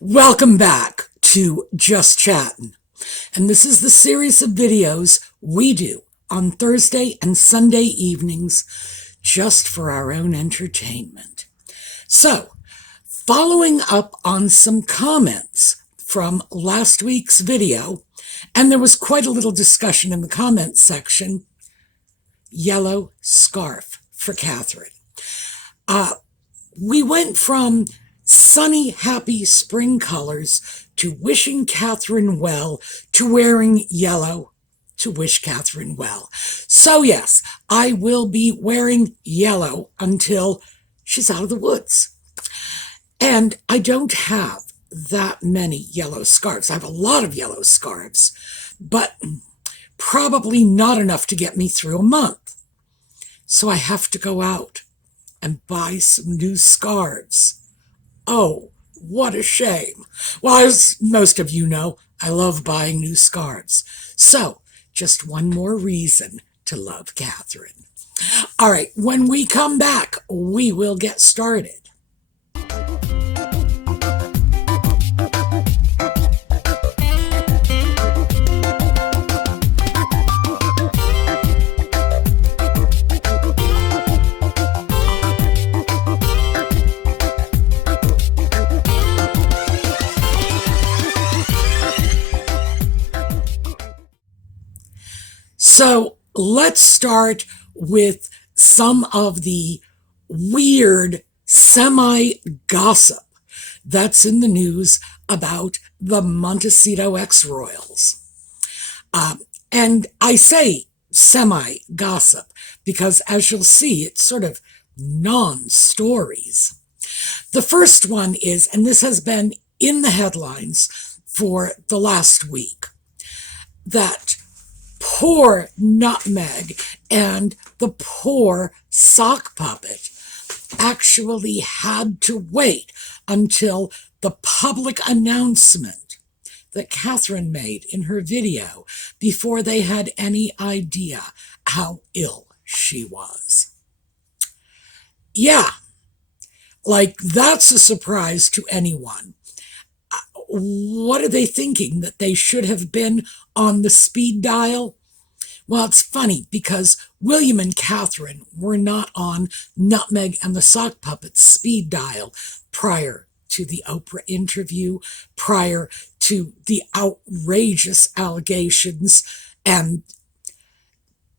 Welcome back to Just Chattin', and this is the series of videos we do on Thursday and Sunday evenings just for our own entertainment. So, following up on some comments from last week's video, and there was quite a little discussion in the comments section, yellow scarf for Catherine. We went from sunny, happy spring colors to wishing Catherine well to wearing yellow to wish Catherine well. So yes, I will be wearing yellow until she's out of the woods. And I don't have that many yellow scarves. I have a lot of yellow scarves, but probably not enough to get me through a month. So I have to go out and buy some new scarves. Oh, what a shame. Well, as most of you know, I love buying new scarves. So, just one more reason to love Catherine. All right, when we come back, we will get started. So let's start with some of the weird semi-gossip that's in the news about the Montecito ex-royals. And I say semi-gossip because, as you'll see, it's sort of non-stories. The first one is, and this has been in the headlines for the last week, that poor Nutmeg and the poor sock puppet actually had to wait until the public announcement that Catherine made in her video before they had any idea how ill she was. Yeah, like that's a surprise to anyone. What are they thinking? That they should have been on the speed dial? Well, it's funny because William and Catherine were not on Nutmeg and the Sock Puppet's speed dial prior to the Oprah interview, prior to the outrageous allegations and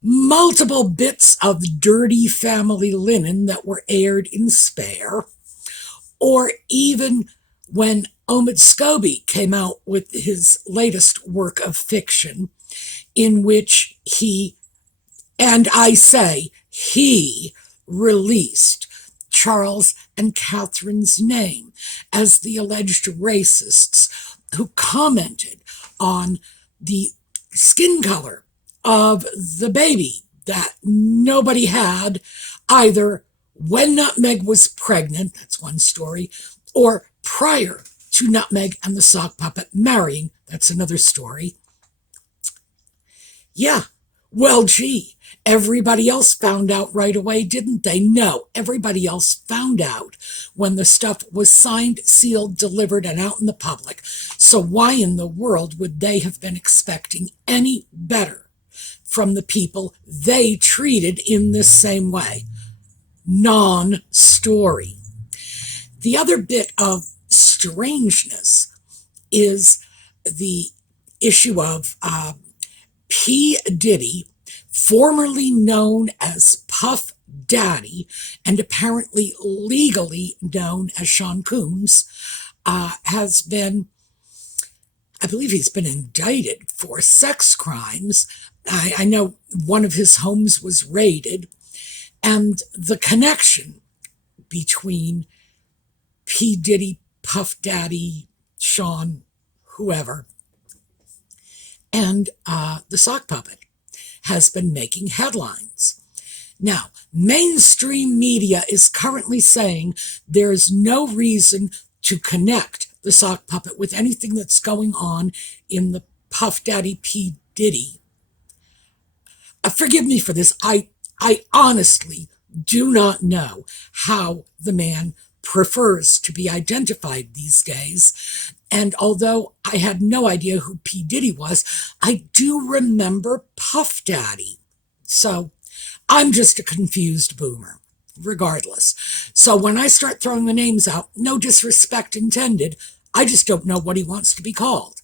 multiple bits of dirty family linen that were aired in Spare, or even when Steube came out with his latest work of fiction, in which he, and I say he, released Charles and Catherine's name as the alleged racists who commented on the skin color of the baby that nobody had, either when Nutmeg was pregnant, that's one story, or prior to Nutmeg and the Sock Puppet marrying, that's another story. Yeah, well, gee, everybody else found out right away, didn't they? No, everybody else found out when the stuff was signed, sealed, delivered, and out in the public. So why in the world would they have been expecting any better from the people they treated in this same way? Non-story. The other bit of strangeness is the issue of P. Diddy, formerly known as Puff Daddy and apparently legally known as Sean Combs, has been, I believe he's been indicted for sex crimes. I know one of his homes was raided, and the connection between P. Diddy, Puff Daddy, Sean, whoever, and the Sock Puppet has been making headlines. Now, mainstream media is currently saying there's no reason to connect the Sock Puppet with anything that's going on in the Puff Daddy P. Diddy. Forgive me for this. I honestly do not know how the man prefers to be identified these days. And although I had no idea who P. Diddy was, I do remember Puff Daddy. So I'm just a confused boomer, regardless. So when I start throwing the names out, no disrespect intended, I just don't know what he wants to be called.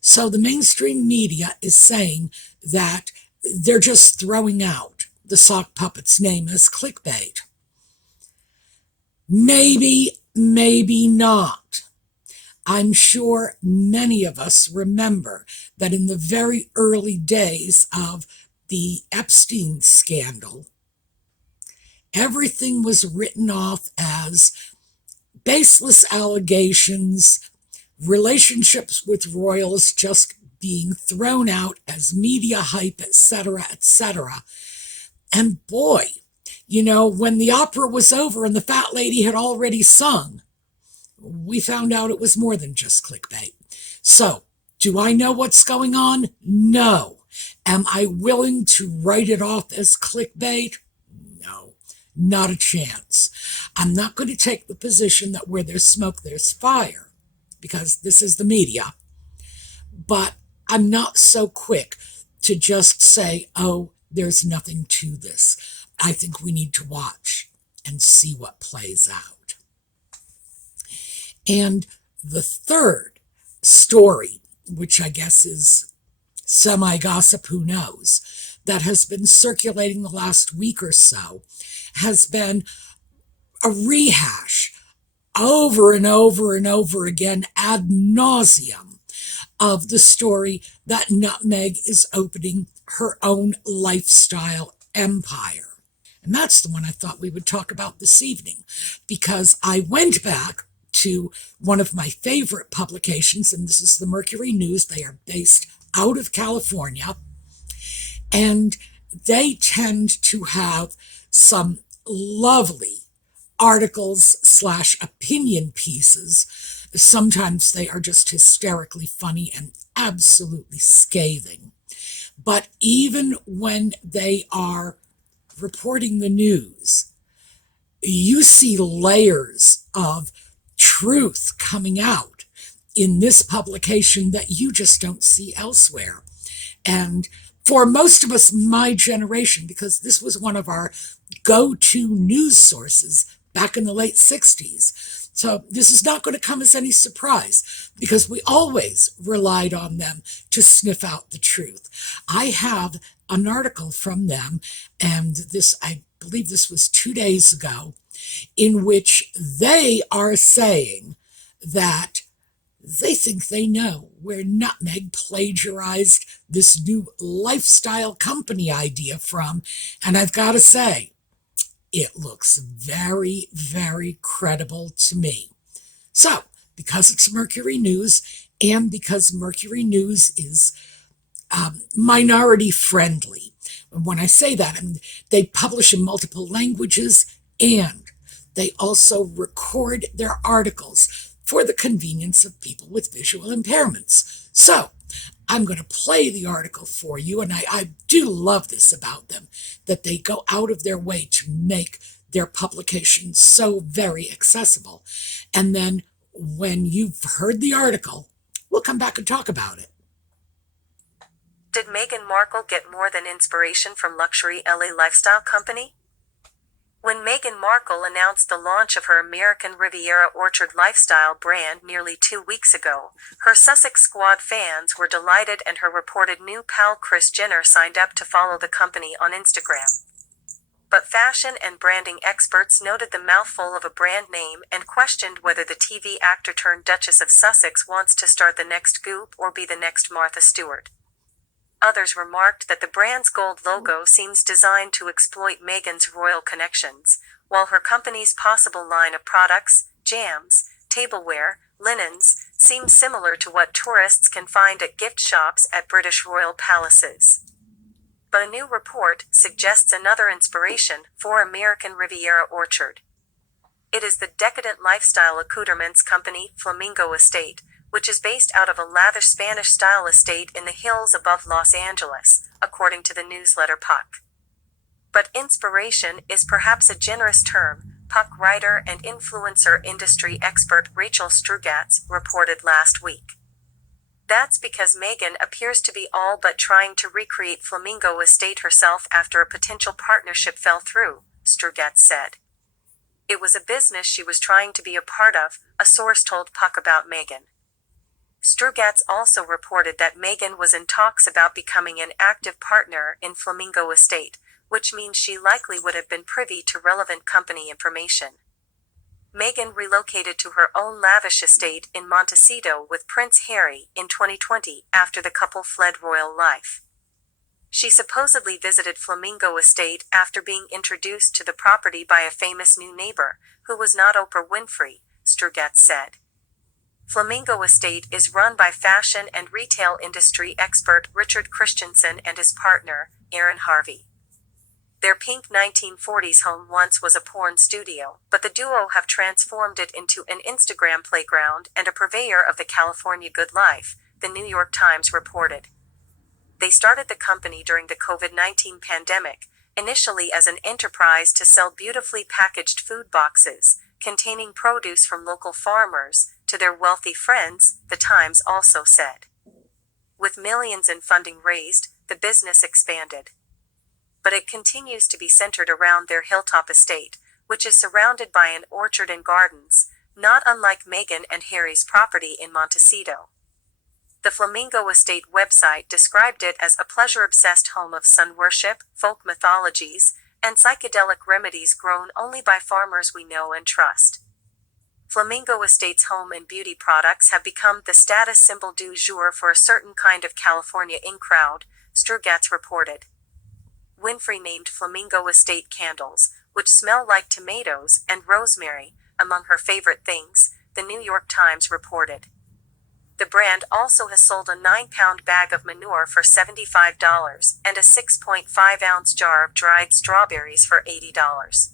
So the mainstream media is saying that they're just throwing out the sock puppet's name as clickbait. Maybe, maybe not. I'm sure many of us remember that in the very early days of the Epstein scandal, everything was written off as baseless allegations, relationships with royals just being thrown out as media hype, etc., etc. And boy, when the opera was over and the fat lady had already sung, we found out it was more than just clickbait. So, do I know what's going on? No. Am I willing to write it off as clickbait? No, not a chance. I'm not going to take the position that where there's smoke, there's fire, because this is the media. But I'm not so quick to just say, oh, there's nothing to this. I think we need to watch and see what plays out. And the third story, which I guess is semi-gossip, who knows, that has been circulating the last week or so, has been a rehash over and over and over again ad nauseum of the story that Nutmeg is opening her own lifestyle empire. And that's the one I thought we would talk about this evening, because I went back to one of my favorite publications, and this is the Mercury News. They are based out of California, and they tend to have some lovely articles/opinion pieces. Sometimes they are just hysterically funny and absolutely scathing. But even when they are reporting the news, you see layers of truth coming out in this publication that you just don't see elsewhere. And for most of us, my generation, because this was one of our go-to news sources back in the late 60s. So this is not going to come as any surprise, because we always relied on them to sniff out the truth. I have an article from them, and I believe this was 2 days ago, in which they are saying that they think they know where Nutmeg plagiarized this new lifestyle company idea from. And I've got to say, it looks very, very credible to me. So, because it's Mercury News, and because Mercury News is minority friendly. And when I say that, I mean, they publish in multiple languages, and they also record their articles for the convenience of people with visual impairments. So, I'm going to play the article for you, and I do love this about them, that they go out of their way to make their publication so very accessible. And then when you've heard the article, we'll come back and talk about it. Did Meghan Markle get more than inspiration from luxury LA lifestyle company? When Meghan Markle announced the launch of her American Riviera Orchard lifestyle brand nearly 2 weeks ago, her Sussex Squad fans were delighted, and her reported new pal Kris Jenner signed up to follow the company on Instagram. But fashion and branding experts noted the mouthful of a brand name and questioned whether the TV actor turned Duchess of Sussex wants to start the next Goop or be the next Martha Stewart. Others remarked that the brand's gold logo seems designed to exploit Meghan's royal connections, while her company's possible line of products, jams, tableware, linens, seems similar to what tourists can find at gift shops at British royal palaces. But a new report suggests another inspiration for American Riviera Orchard. It is the decadent lifestyle accoutrements company Flamingo Estate, which is based out of a lavish Spanish-style estate in the hills above Los Angeles, according to the newsletter Puck. But inspiration is perhaps a generous term, Puck writer and influencer industry expert Rachel Strugatz reported last week. That's because Meghan appears to be all but trying to recreate Flamingo Estate herself after a potential partnership fell through, Strugatz said. It was a business she was trying to be a part of, a source told Puck about Meghan. Strugatz also reported that Meghan was in talks about becoming an active partner in Flamingo Estate, which means she likely would have been privy to relevant company information. Meghan relocated to her own lavish estate in Montecito with Prince Harry in 2020 after the couple fled royal life. She supposedly visited Flamingo Estate after being introduced to the property by a famous new neighbor, who was not Oprah Winfrey, Strugatz said. Flamingo Estate is run by fashion and retail industry expert Richard Christensen and his partner, Aaron Harvey. Their pink 1940s home once was a porn studio, but the duo have transformed it into an Instagram playground and a purveyor of the California good life, the New York Times reported. They started the company during the COVID-19 pandemic, initially as an enterprise to sell beautifully packaged food boxes, containing produce from local farmers, to their wealthy friends, the Times also said. With millions in funding raised, the business expanded. But it continues to be centered around their hilltop estate, which is surrounded by an orchard and gardens, not unlike Meghan and Harry's property in Montecito. The Flamingo Estate website described it as a pleasure-obsessed home of sun worship, folk mythologies, and psychedelic remedies grown only by farmers we know and trust. Flamingo Estate's home and beauty products have become the status symbol du jour for a certain kind of California in-crowd, Strugatz reported. Winfrey named Flamingo Estate candles, which smell like tomatoes and rosemary, among her favorite things, the New York Times reported. The brand also has sold a 9-pound bag of manure for $75 and a 6.5-ounce jar of dried strawberries for $80.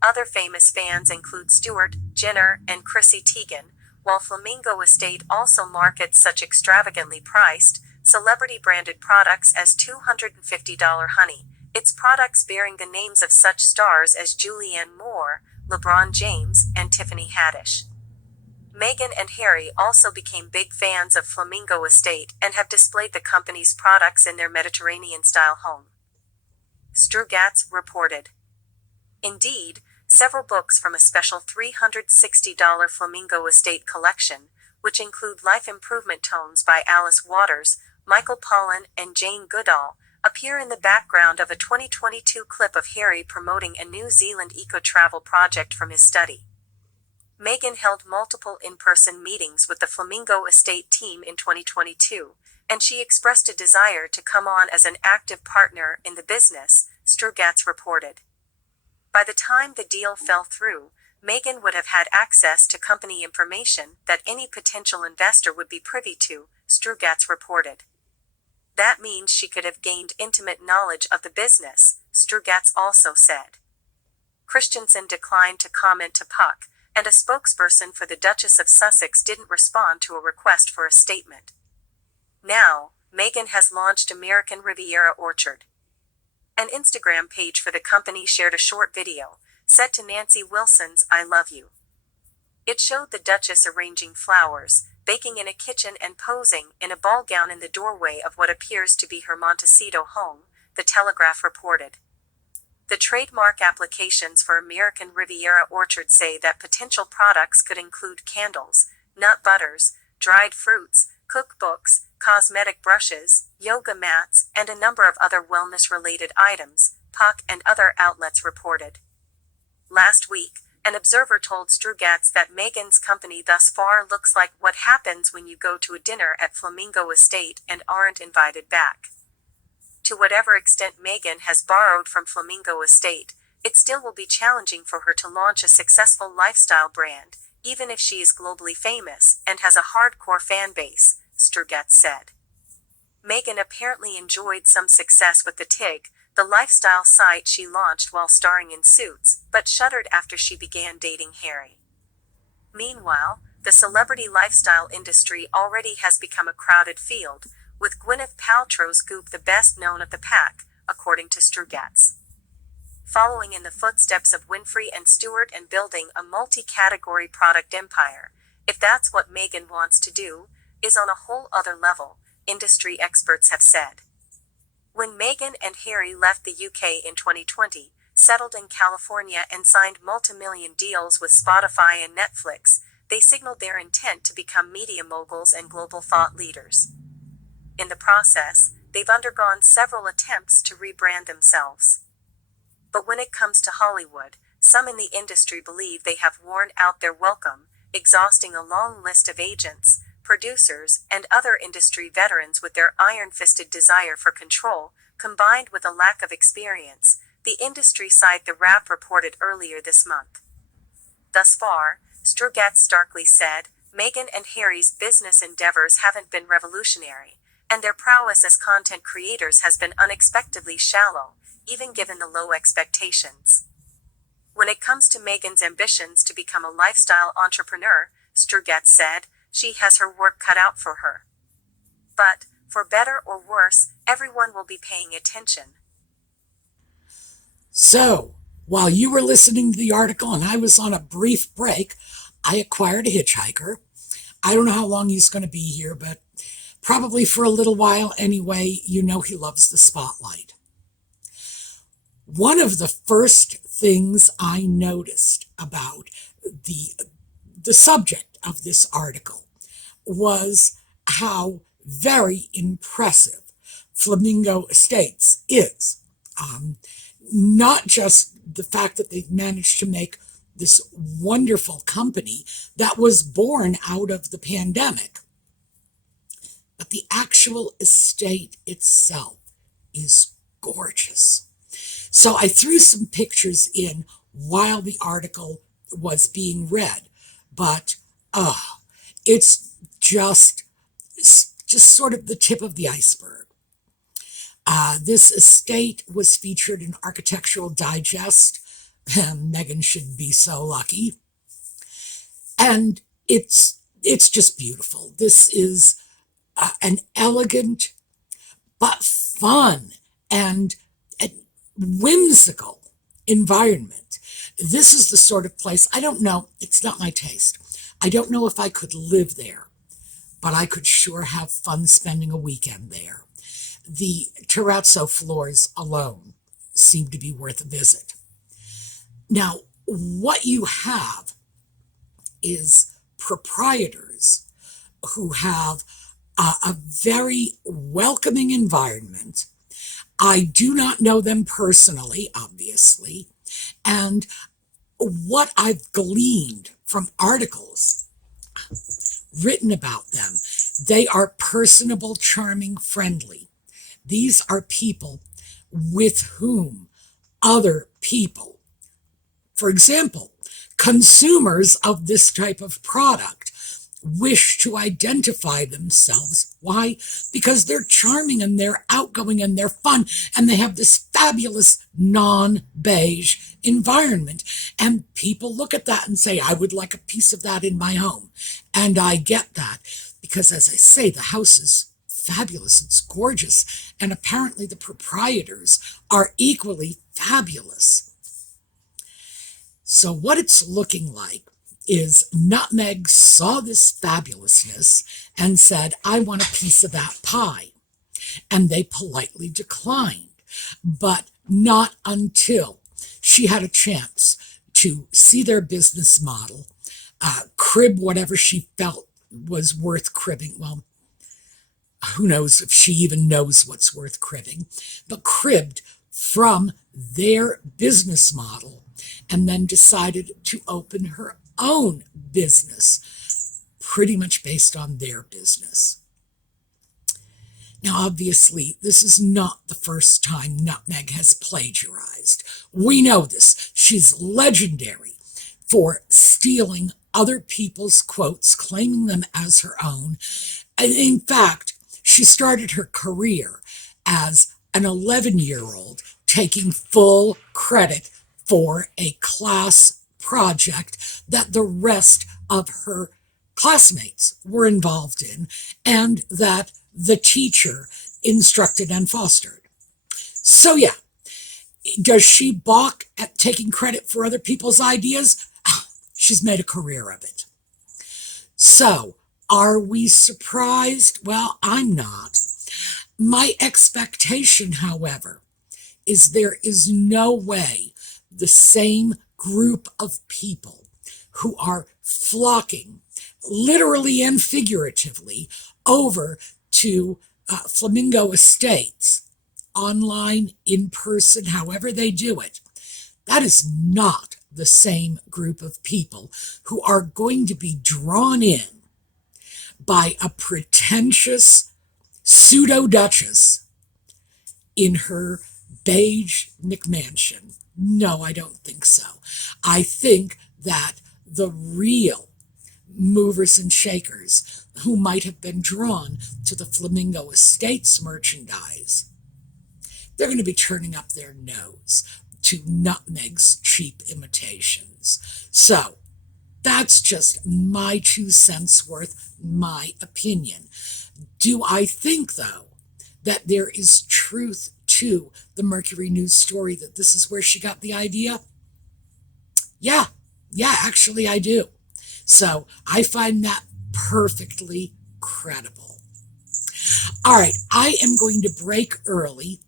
Other famous fans include Stewart, Jenner, and Chrissy Teigen, while Flamingo Estate also markets such extravagantly priced, celebrity-branded products as $250 honey, its products bearing the names of such stars as Julianne Moore, LeBron James, and Tiffany Haddish. Meghan and Harry also became big fans of Flamingo Estate and have displayed the company's products in their Mediterranean-style home. Strugatz reported. Indeed, several books from a special $360 Flamingo Estate collection, which include life improvement tomes by Alice Waters, Michael Pollan, and Jane Goodall, appear in the background of a 2022 clip of Harry promoting a New Zealand eco-travel project from his study. Meghan held multiple in-person meetings with the Flamingo Estate team in 2022, and she expressed a desire to come on as an active partner in the business, Strugatz reported. By the time the deal fell through, Meghan would have had access to company information that any potential investor would be privy to, Strugatz reported. That means she could have gained intimate knowledge of the business, Strugatz also said. Christensen declined to comment to Puck, and a spokesperson for the Duchess of Sussex didn't respond to a request for a statement. Now, Meghan has launched American Riviera Orchard. An Instagram page for the company shared a short video, set to Nancy Wilson's I Love You. It showed the Duchess arranging flowers, baking in a kitchen and posing in a ball gown in the doorway of what appears to be her Montecito home, the Telegraph reported. The trademark applications for American Riviera Orchard say that potential products could include candles, nut butters, dried fruits, cookbooks, cosmetic brushes, yoga mats, and a number of other wellness-related items, Puck and other outlets reported. Last week, an observer told Strugatz that Meghan's company thus far looks like what happens when you go to a dinner at Flamingo Estate and aren't invited back. To whatever extent Meghan has borrowed from Flamingo Estate, it still will be challenging for her to launch a successful lifestyle brand, even if she is globally famous and has a hardcore fan base, Strugatz said. Meghan apparently enjoyed some success with the TIG, the lifestyle site she launched while starring in Suits, but shuttered after she began dating Harry. Meanwhile, the celebrity lifestyle industry already has become a crowded field, with Gwyneth Paltrow's Goop the best known of the pack, according to Strugatz. following in the footsteps of Winfrey and Stewart and building a multi-category product empire, if that's what Meghan wants to do, is on a whole other level, industry experts have said. When Meghan and Harry left the UK in 2020, settled in California and signed multi-million deals with Spotify and Netflix, they signaled their intent to become media moguls and global thought leaders. In the process, they've undergone several attempts to rebrand themselves. But when it comes to Hollywood, some in the industry believe they have worn out their welcome, exhausting a long list of agents, producers, and other industry veterans with their iron-fisted desire for control, combined with a lack of experience, the industry side The Wrap reported earlier this month. Thus far, Sturgatz starkly said, Meghan and Harry's business endeavors haven't been revolutionary, and their prowess as content creators has been unexpectedly shallow, even given the low expectations. When it comes to Meghan's ambitions to become a lifestyle entrepreneur, Sturgatz said, she has her work cut out for her. But, for better or worse, everyone will be paying attention. So, while you were listening to the article and I was on a brief break, I acquired a hitchhiker. I don't know how long he's going to be here, but probably for a little while anyway. You know he loves the spotlight. One of the first things I noticed about the subject of this article was how very impressive Flamingo Estates is. Not just the fact that they've managed to make this wonderful company that was born out of the pandemic, but the actual estate itself is gorgeous. So I threw some pictures in while the article was being read, but it's just sort of the tip of the iceberg. This estate was featured in Architectural Digest. Meghan should be so lucky. And it's just beautiful. This is an elegant but fun and whimsical environment. This is the sort of place, I don't know, it's not my taste. I don't know if I could live there, but I could sure have fun spending a weekend there. The terrazzo floors alone seem to be worth a visit. Now, what you have is proprietors who have a very welcoming environment. I do not know them personally, obviously, and what I've gleaned from articles written about them, they are personable, charming, friendly. These are people with whom other people, for example, consumers of this type of product, wish to identify themselves. Why? Because they're charming and they're outgoing and they're fun and they have this fabulous non-beige environment. And people look at that and say, I would like a piece of that in my home. And I get that because, as I say, the house is fabulous. It's gorgeous. And apparently the proprietors are equally fabulous. So what it's looking like is Nutmeg saw this fabulousness and said, I want a piece of that pie. And they politely declined, but not until she had a chance to see their business model, crib whatever she felt was worth cribbing. Well, who knows if she even knows what's worth cribbing, but cribbed from their business model and then decided to open her own business, pretty much based on their business. Now, obviously, this is not the first time Nutmeg has plagiarized. We know this. She's legendary for stealing other people's quotes, claiming them as her own. And in fact, she started her career as an 11-year-old, taking full credit for a class project that the rest of her classmates were involved in and that the teacher instructed and fostered. So yeah, Does she balk at taking credit for other people's ideas? She's made a career of it. So, are we surprised? Well, I'm not. My expectation, however, is there is no way the same group of people who are flocking, literally and figuratively, over to Flamingo Estates, online, in person, however they do it, that is not the same group of people who are going to be drawn in by a pretentious pseudo-duchess in her beige McMansion. No, I don't think so. I think that the real movers and shakers who might have been drawn to the Flamingo Estates merchandise, they're going to be turning up their nose to Nutmeg's cheap imitations. So that's just my 2 cents worth, my opinion. Do I think, though, that there is truth to the Mercury News story that this is where she got the idea? Yeah, actually I do. So I find that perfectly credible. All right, I am going to break early.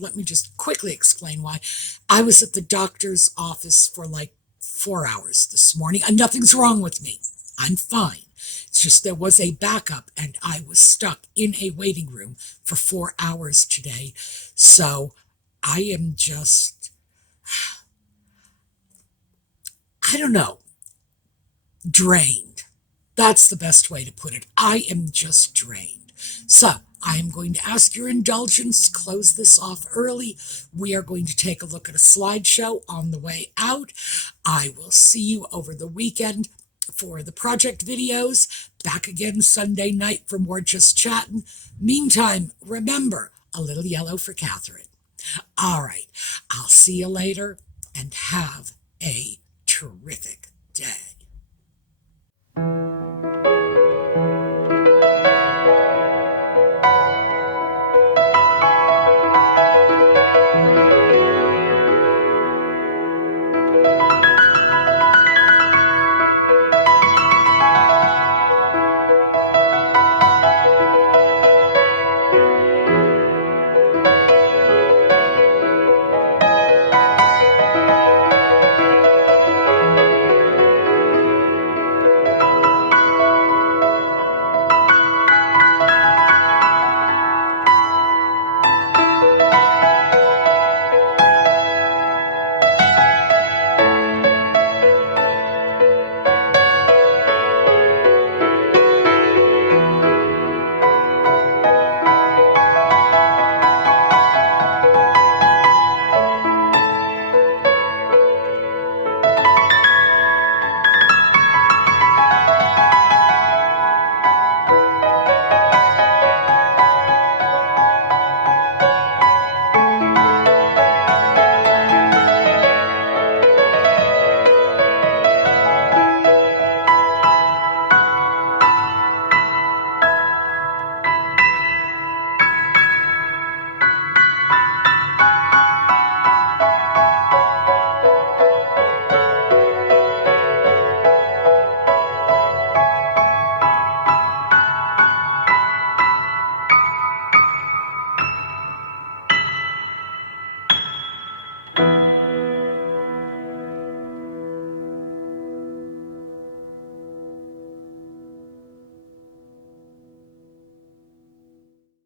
Let me just quickly explain why. I was at the doctor's office for like 4 hours this morning, and nothing's wrong with me. I'm fine. It's just there was a backup, and I was stuck in a waiting room for 4 hours today. So I am just, I don't know, drained. That's the best way to put it. I am just drained. So I am going to ask your indulgence, close this off early. We are going to take a look at a slideshow on the way out. I will see you over the weekend for the project videos. Back again Sunday night for more Just Chattin'. Meantime, remember, a little yellow for Catherine. All right, I'll see you later, and have a terrific